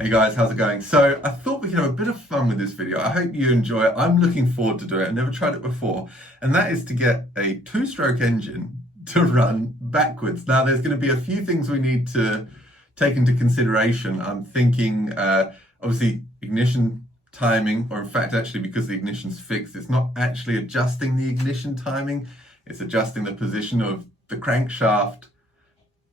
Hey guys, how's it going? So I thought we could have a bit of fun with this video. I hope you enjoy it. I'm looking forward to doing it. I've never tried it before. And that is to get a two-stroke engine to run backwards. Now there's going to be a few things we need to take into consideration. I'm thinking obviously ignition timing, or in fact actually because the ignition's fixed, it's not actually adjusting the ignition timing. It's adjusting the position of the crankshaft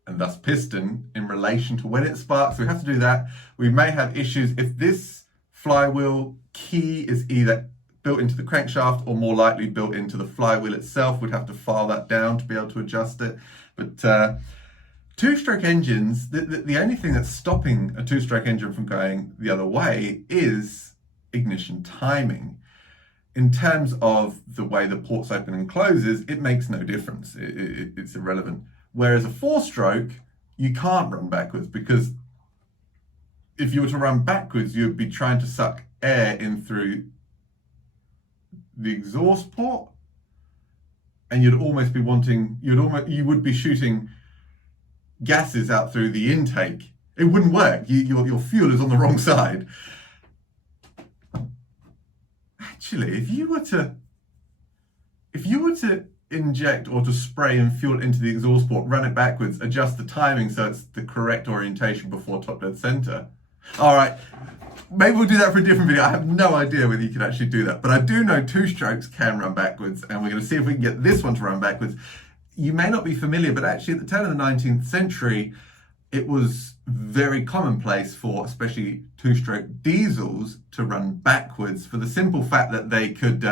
and thus piston in relation to when it sparks. So we have to do that. We may have issues if this flywheel key is either built into the crankshaft or more likely built into the flywheel itself. We'd have to file that down to be able to adjust it. But two-stroke engines, the only thing that's stopping a two-stroke engine from going the other way is ignition timing. In terms of the way the ports open and closes, it makes no difference. It's irrelevant. Whereas a four-stroke, you can't run backwards, because if you were to run backwards, you'd be trying to suck air in through the exhaust port, and you'd almost be wanting, you would be shooting gases out through the intake. It wouldn't work. Your fuel is on the wrong side. Actually, if you were to inject or to spray and fuel into the exhaust port, run it backwards, adjust the timing so it's the correct orientation before top dead center. All right, maybe we'll do that for a different video. I have no idea whether you can actually do that, but I do know two strokes can run backwards, and we're going to see if we can get this one to run backwards. You may not be familiar, but actually at the turn of the 19th century, it was very commonplace for especially two-stroke diesels to run backwards, for the simple fact that they could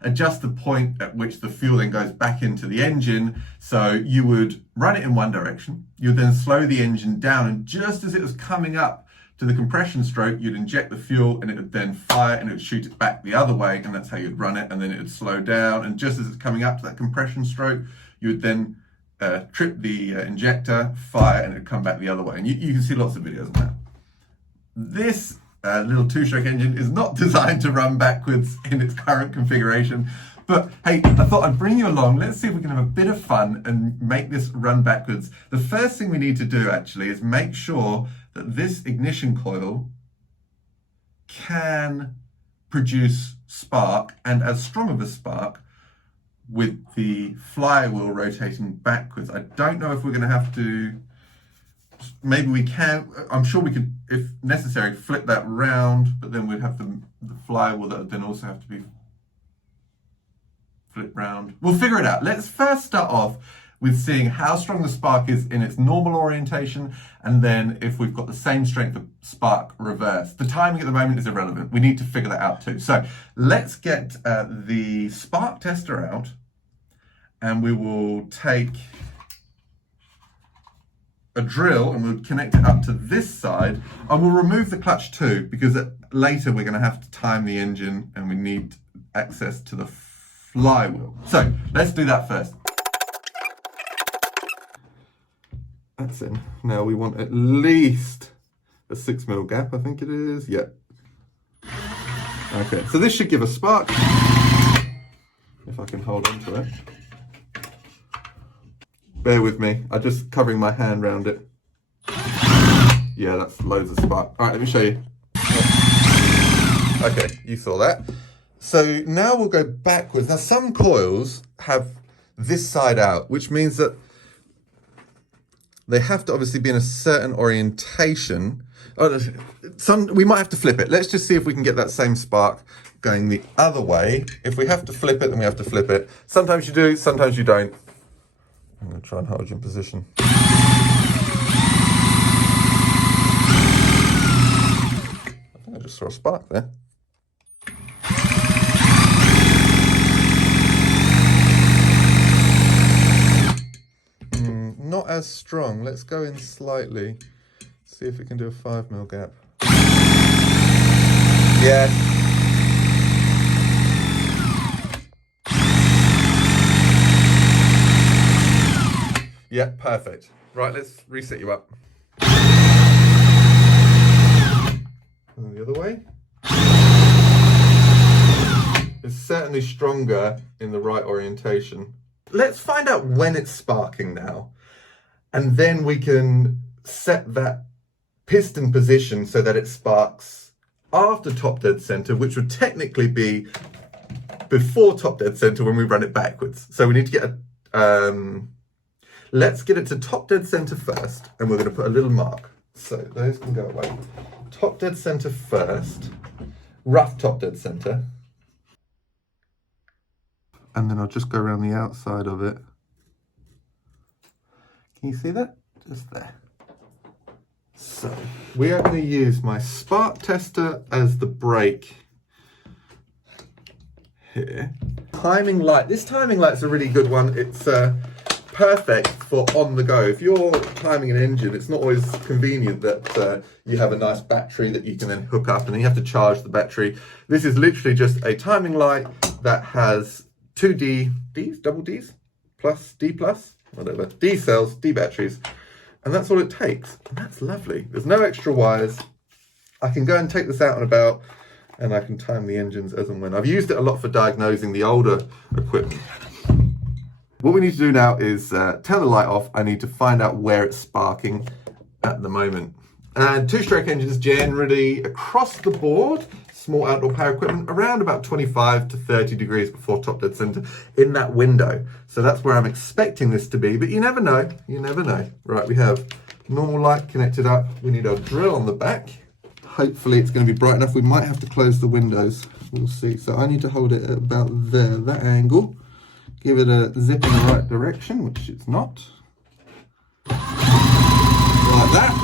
adjust the point at which the fuel then goes back into the engine. So you would run it in one direction, you would then slow the engine down, and just as it was coming up to the compression stroke, you'd inject the fuel and it would then fire and it would shoot it back the other way, and that's how you'd run it, and then it would slow down, and just as it's coming up to that compression stroke, you would then trip the injector, fire, and it would come back the other way. And you can see lots of videos on that. This little two-stroke engine is not designed to run backwards in its current configuration, but hey, I thought I'd bring you along. Let's see if we can have a bit of fun and make this run backwards. The first thing we need to do actually is make sure that this ignition coil can produce spark, and as strong of a spark, with the flywheel rotating backwards. I don't know if we're going to have to, maybe we can, I'm sure we could, if necessary, flip that round, but then we'd have the flywheel that would then also have to be flipped round. We'll figure it out. Let's first start off with seeing how strong the spark is in its normal orientation, and then if we've got the same strength of spark reversed. The timing at the moment is irrelevant. We need to figure that out too. So let's get the spark tester out, and we will take a drill and we'll connect it up to this side, and we'll remove the clutch too, because later we're going to have to time the engine and we need access to the flywheel. So let's do that first. That's in. Now we want at least a 6mm gap, I think it is. Yep. Okay, so this should give a spark, if I can hold on to it. Bear with me, I'm just covering my hand around it. Yeah, that's loads of spark. All right, let me show you. Okay, you saw that. So now we'll go backwards. Now some coils have this side out, which means that they have to obviously be in a certain orientation. We might have to flip it. Let's just see if we can get that same spark going the other way. If we have to flip it, then we have to flip it. Sometimes you do, sometimes you don't. I'm going to try and hold you in position. I think I just saw a spark there. Not as strong. Let's go in slightly. See if we can do a 5mm gap. Yes. Yeah, perfect. Right, let's reset you up. And the other way. It's certainly stronger in the right orientation. Let's find out when it's sparking now, and then we can set that piston position so that it sparks after top dead center, which would technically be before top dead center when we run it backwards. So we need to get let's get it to top dead center first, and we're going to put a little mark. So those can go away. Top dead center first, rough top dead center. And then I'll just go around the outside of it. Can you see that? Just there. So we are going to use my spark tester as the brake here. Timing light. This timing light's a really good one. It's perfect for on the go. If you're timing an engine, it's not always convenient that you have a nice battery that you can then hook up and then you have to charge the battery. This is literally just a timing light that has two double Ds, plus, D plus, whatever, D cells, D batteries. And that's all it takes. And that's lovely. There's no extra wires. I can go and take this out and about, and I can time the engines as and when. I've used it a lot for diagnosing the older equipment. What we need to do now is turn the light off. I need to find out where it's sparking at the moment. And two-stroke engines generally across the board, small outdoor power equipment, around about 25 to 30 degrees before top dead center in that window. So that's where I'm expecting this to be, but you never know, you never know. Right, we have normal light connected up. We need our drill on the back. Hopefully it's going to be bright enough. We might have to close the windows. We'll see. So I need to hold it at about there, that angle. Give it a zip in the right direction, which it's not. Like that.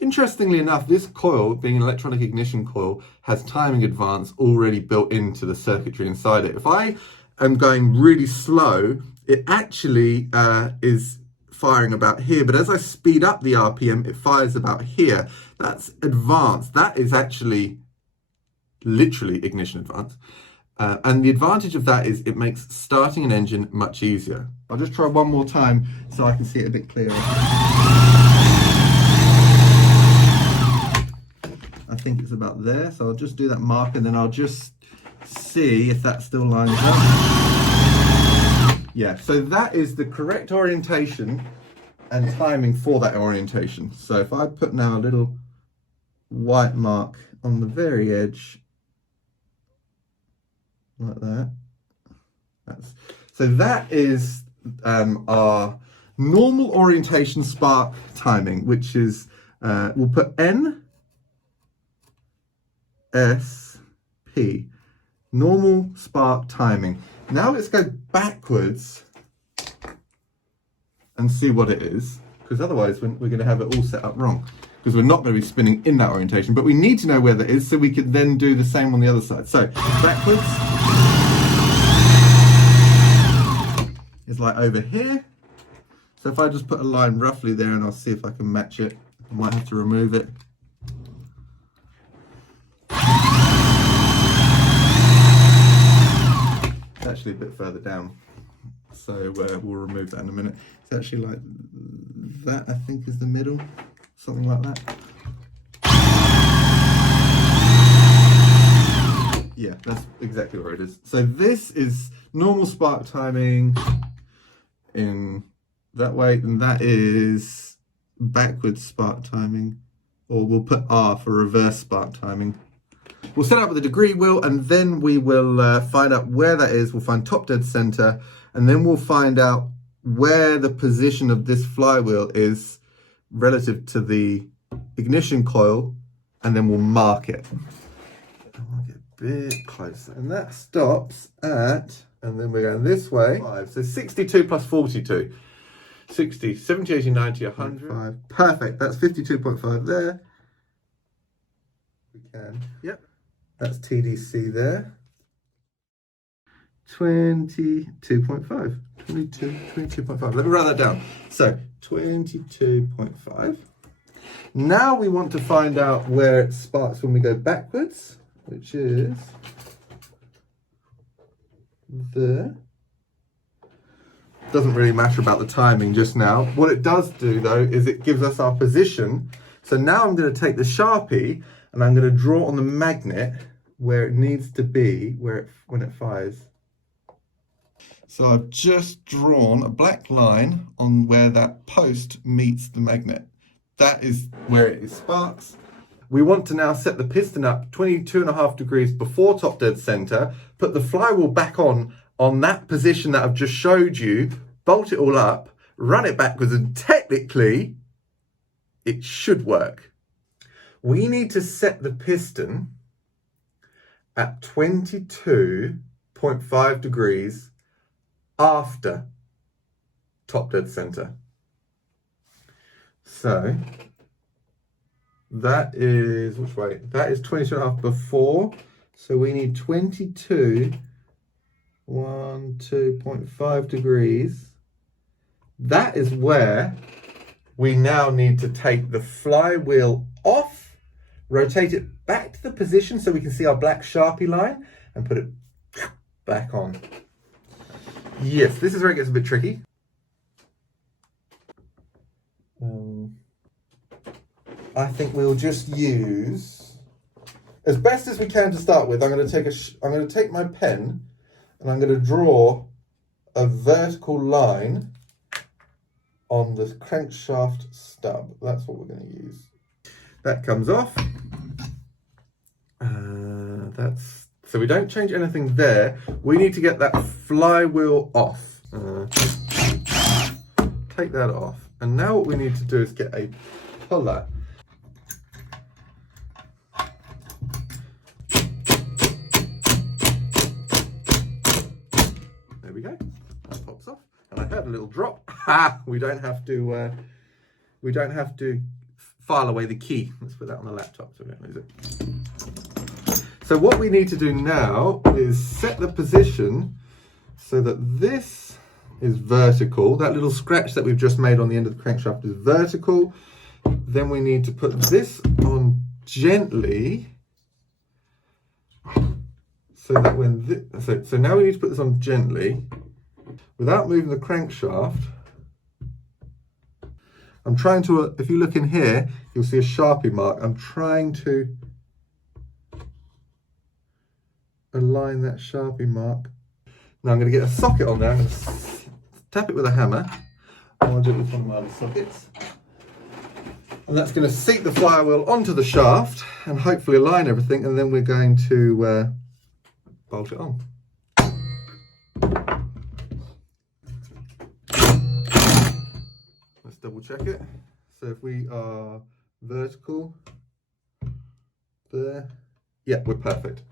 Interestingly enough, this coil, being an electronic ignition coil, has timing advance already built into the circuitry inside it. If I am going really slow, it actually is firing about here, but as I speed up the RPM, it fires about here. That's advanced. That is actually literally ignition advance. And the advantage of that is it makes starting an engine much easier. I'll just try one more time so I can see it a bit clearer. I think it's about there, so I'll just do that mark and then I'll just see if that still lines up. Yeah, so that is the correct orientation and timing for that orientation. So if I put now a little white mark on the very edge, like that. So that is our normal orientation spark timing, which is, we'll put N, S, P, normal spark timing. Now let's go backwards and see what it is, because otherwise we're going to have it all set up wrong, because we're not going to be spinning in that orientation, but we need to know where that is so we could then do the same on the other side. So backwards is like over here. So if I just put a line roughly there and I'll see if I can match it. I might have to remove it. It's actually a bit further down, so we'll remove that in a minute. It's actually like that, I think, is the middle, something like that. Yeah, that's exactly where it is. So this is normal spark timing in that way, and that is backwards spark timing, or we'll put R for reverse spark timing. We'll set up with a degree wheel, and then we will find out where that is. We'll find top dead center, and then we'll find out where the position of this flywheel is relative to the ignition coil, and then we'll mark it. I'll get a bit closer, and that stops at, and then we're going this way, 5. So 62 plus 42. 60, 70, 80, 90, 100. Perfect, that's 52.5 there. We can, yep. That's TDC there. 22.5. 22.5. Let me write that down. So 22.5. Now we want to find out where it sparks when we go backwards, which is there. Doesn't really matter about the timing just now. What it does do though is it gives us our position. So now I'm going to take the Sharpie and I'm going to draw on the magnet where it needs to be, when it fires. So I've just drawn a black line on where that post meets the magnet. That is where it sparks. We want to now set the piston up 22.5 degrees before top dead center, put the flywheel back on that position that I've just showed you, bolt it all up, run it backwards, and technically it should work. We need to set the piston at 22.5 degrees after top dead center. So that is, which way? That is 22.5 before. So we need 2.5 degrees. That is where we now need to take the flywheel off, rotate it back to the position so we can see our black Sharpie line, and put it back on. Yes, this is where it gets a bit tricky. I think we'll just use, as best as we can to start with, I'm going to take my pen and I'm going to draw a vertical line on the crankshaft stub. That's what we're going to use. That comes off. So we don't change anything there. We need to get that flywheel off. Take that off. And now what we need to do is get a puller. There we go. That pops off. And I heard a little drop. Ha! We don't have to file away the key. Let's put that on the laptop so we don't lose it. So what we need to do now is set the position so that this is vertical. That little scratch that we've just made on the end of the crankshaft is vertical. Then we need to put this on gently. So that when so now we need to put this on gently without moving the crankshaft. I'm trying to, if you look in here, you'll see a Sharpie mark. I'm trying to align that Sharpie mark. Now I'm going to get a socket on there. I'm going to tap it with a hammer. I'll do it with one of my other sockets. And that's going to seat the flywheel onto the shaft and hopefully align everything. And then we're going to bolt it on. Let's double check it. So if we are vertical there, yeah, we're perfect.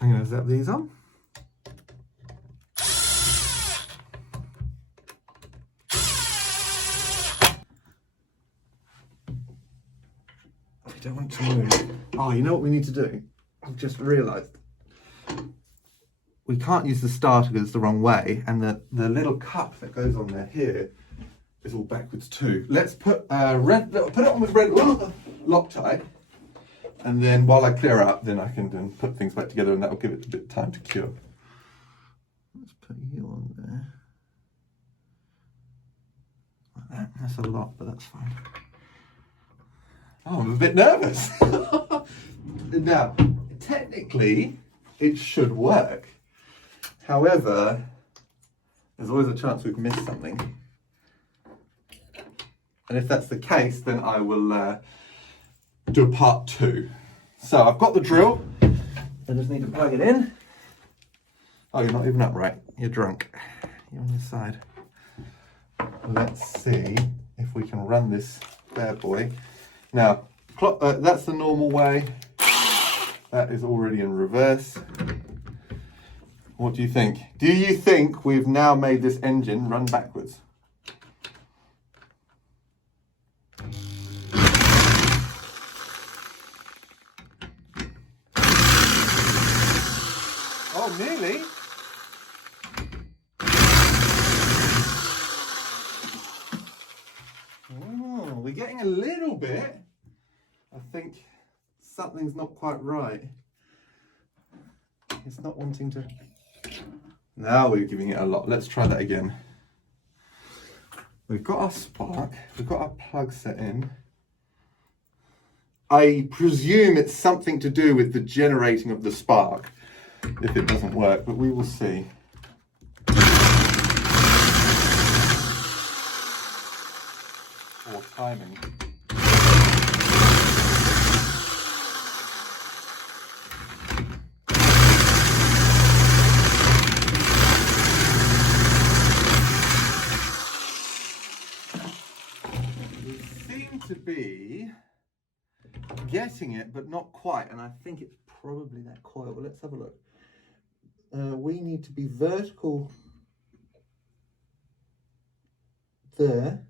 I'm going to zap these on. I don't want to move. Oh, you know what we need to do? I've just realised. We can't use the starter because it's the wrong way, and the little cup that goes on there here is all backwards too. Let's put put it on with red Loctite, and then while I clear up, then I can then put things back together, and that will give it a bit of time to cure. Let's put you on there. Like that. That's a lot, but that's fine. Oh, I'm a bit nervous. Now, technically, it should work. However, there's always a chance we've missed something. And if that's the case, then I will do a part 2. So I've got the drill. I just need to plug it in. Oh, you're not even upright. You're drunk. You're on your side. Let's see if we can run this bad boy. Now, that's the normal way. That is already in reverse. What do you think? Do you think we've now made this engine run backwards? Oh, nearly. Oh, we're getting a little bit. I think something's not quite right. It's not wanting to. Now we're giving it a lot. Let's try that again. We've got our spark. We've got our plug set in. I presume it's something to do with the generating of the spark if it doesn't work, but we will see. Or timing. We seem to be getting it, but not quite, and I think it's probably that coil. Let's have a look. We need to be vertical there.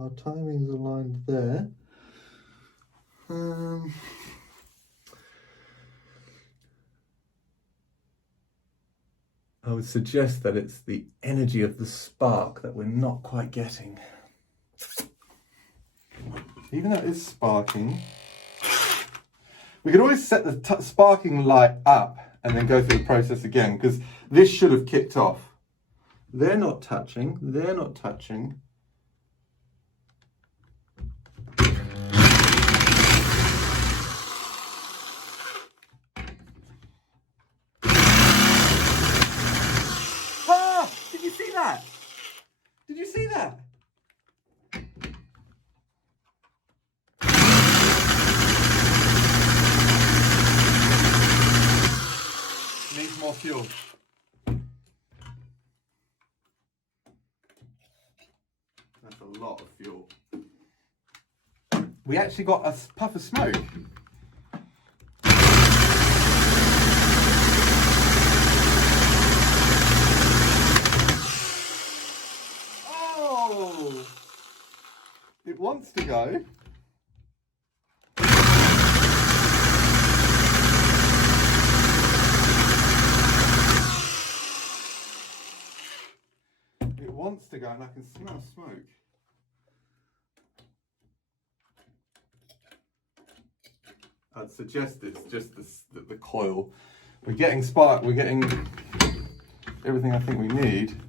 Our timing's aligned there. I would suggest that it's the energy of the spark that we're not quite getting. Even though it is sparking, we could always set the sparking light up and then go through the process again, because this should have kicked off. They're not touching, they're not touching. Ah! Did you see that? Did you see that? Needs more fuel. That's a lot of fuel. We actually got a puff of smoke. Oh! It wants to go. Wants to go, and I can smell smoke. I'd suggest it's just the coil. We're getting spark, we're getting everything I think we need.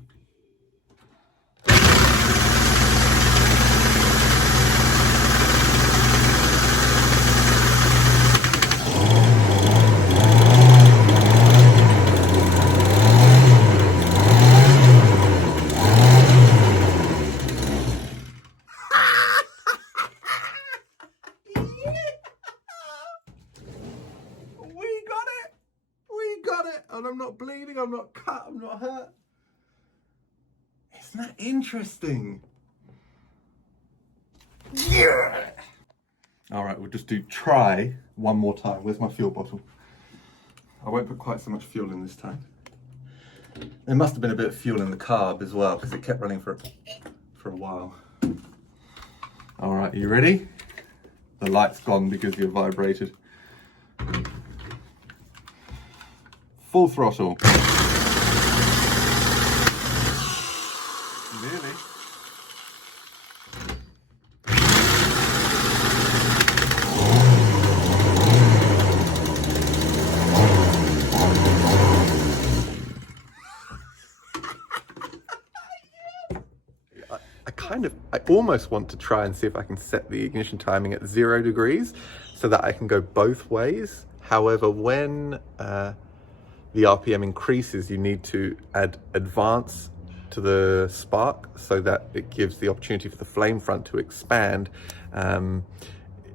And I'm not bleeding, I'm not cut, I'm not hurt. Isn't that interesting? Yeah! All right, we'll just try one more time. Where's my fuel bottle? I won't put quite so much fuel in this time. There must have been a bit of fuel in the carb as well, because it kept running for a while. All right, are you ready? The light's gone because you vibrated. Full throttle. Really? I almost want to try and see if I can set the ignition timing at 0 degrees so that I can go both ways. However, when the RPM increases, you need to add advance to the spark so that it gives the opportunity for the flame front to expand.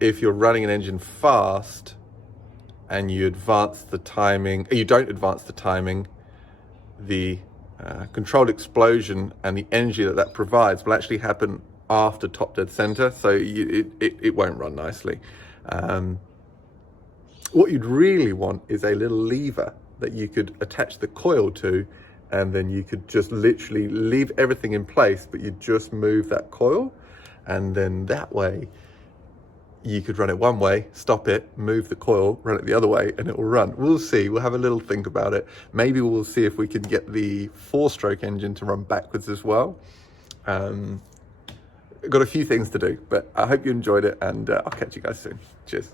If you're running an engine fast and you advance the timing, you don't advance the timing, the controlled explosion and the energy that provides will actually happen after top dead center, so it won't run nicely. What you'd really want is a little lever that you could attach the coil to, and then you could just literally leave everything in place, but you just move that coil, and then that way you could run it one way, stop it, move the coil, run it the other way, and it will run. We'll see, we'll have a little think about it. Maybe we'll see if we can get the 4-stroke engine to run backwards as well. Got a few things to do, but I hope you enjoyed it, and I'll catch you guys soon. Cheers.